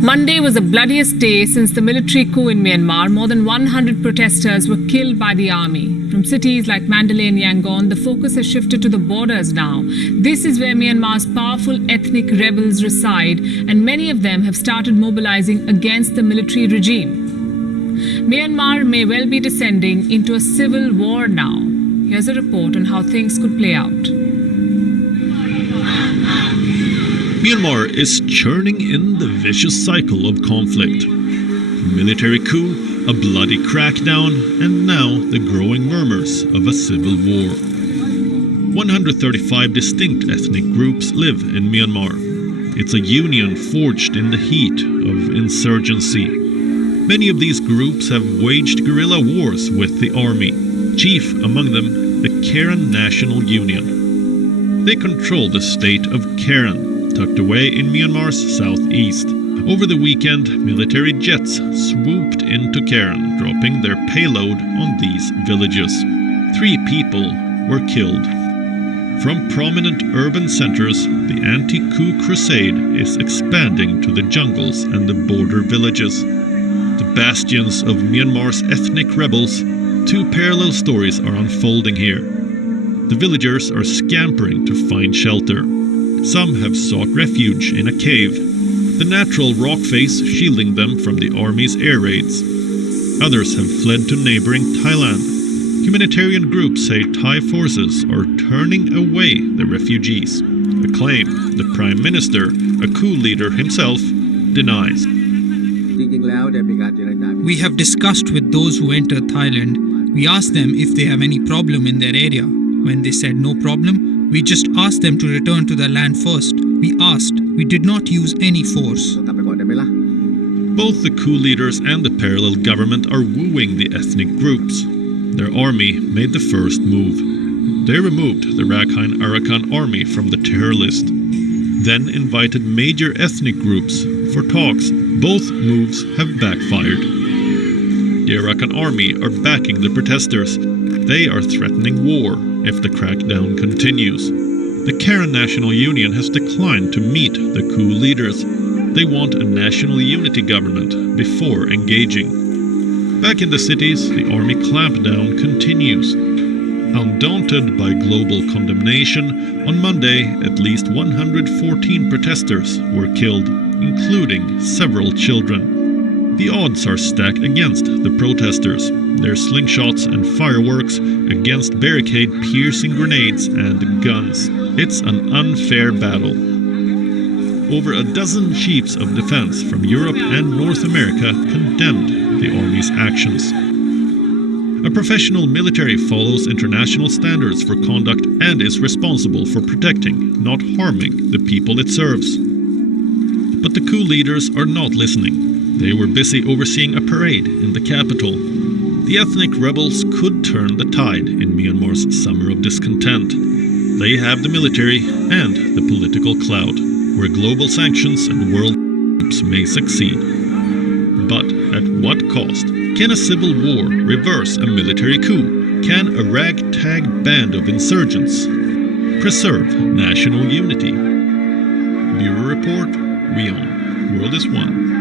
Monday was the bloodiest day since the military coup in Myanmar. More than 100 protesters were killed by the army. From cities like Mandalay and Yangon, the focus has shifted to the borders now. This is where Myanmar's powerful ethnic rebels reside, and many of them have started mobilizing against the military regime. Myanmar may well be descending into a civil war now. Here's a report on how things could play out. Myanmar is churning in the vicious cycle of conflict. Military coup, a bloody crackdown, and now the growing murmurs of a civil war. 135 distinct ethnic groups live in Myanmar. It's a union forged in the heat of insurgency. Many of these groups have waged guerrilla wars with the army, chief among them the Karen National Union. They control the state of Karen, tucked away in Myanmar's southeast. Over the weekend, military jets swooped into Karen, dropping their payload on these villages. 3 people were killed. From prominent urban centers, the anti-coup crusade is expanding to the jungles and the border villages. The bastions of Myanmar's ethnic rebels, 2 parallel stories are unfolding here. The villagers are scampering to find shelter. Some have sought refuge in a cave, the natural rock face shielding them from the army's air raids. Others have fled to neighboring Thailand. Humanitarian groups say Thai forces are turning away the refugees, a claim the Prime Minister, a coup leader himself, denies. We have discussed with those who entered Thailand. We asked them if they have any problem in their area. When they said no problem, we just asked them to return to their land first. We asked. We did not use any force. Both the coup leaders and the parallel government are wooing the ethnic groups. Their army made the first move. They removed the Rakhine Arakan army from the terror list, then invited major ethnic groups for talks. Both moves have backfired. The Arakan army are backing the protesters. They are threatening war if the crackdown continues. The Karen National Union has declined to meet the coup leaders. They want a national unity government before engaging. Back in the cities, the army clampdown continues. Undaunted by global condemnation, on Monday at least 114 protesters were killed, including several children. The odds are stacked against the protesters. Their slingshots and fireworks against barricade-piercing grenades and guns. It's an unfair battle. Over a dozen chiefs of defense from Europe and North America condemned the army's actions. A professional military follows international standards for conduct and is responsible for protecting, not harming, the people it serves. But the coup leaders are not listening. They were busy overseeing a parade in the capital. The ethnic rebels could turn the tide in Myanmar's summer of discontent. They have the military and the political clout, where global sanctions and world groups may succeed. But at what cost? Can a civil war reverse a military coup? Can a ragtag band of insurgents preserve national unity? Bureau Report, We Own. World is One.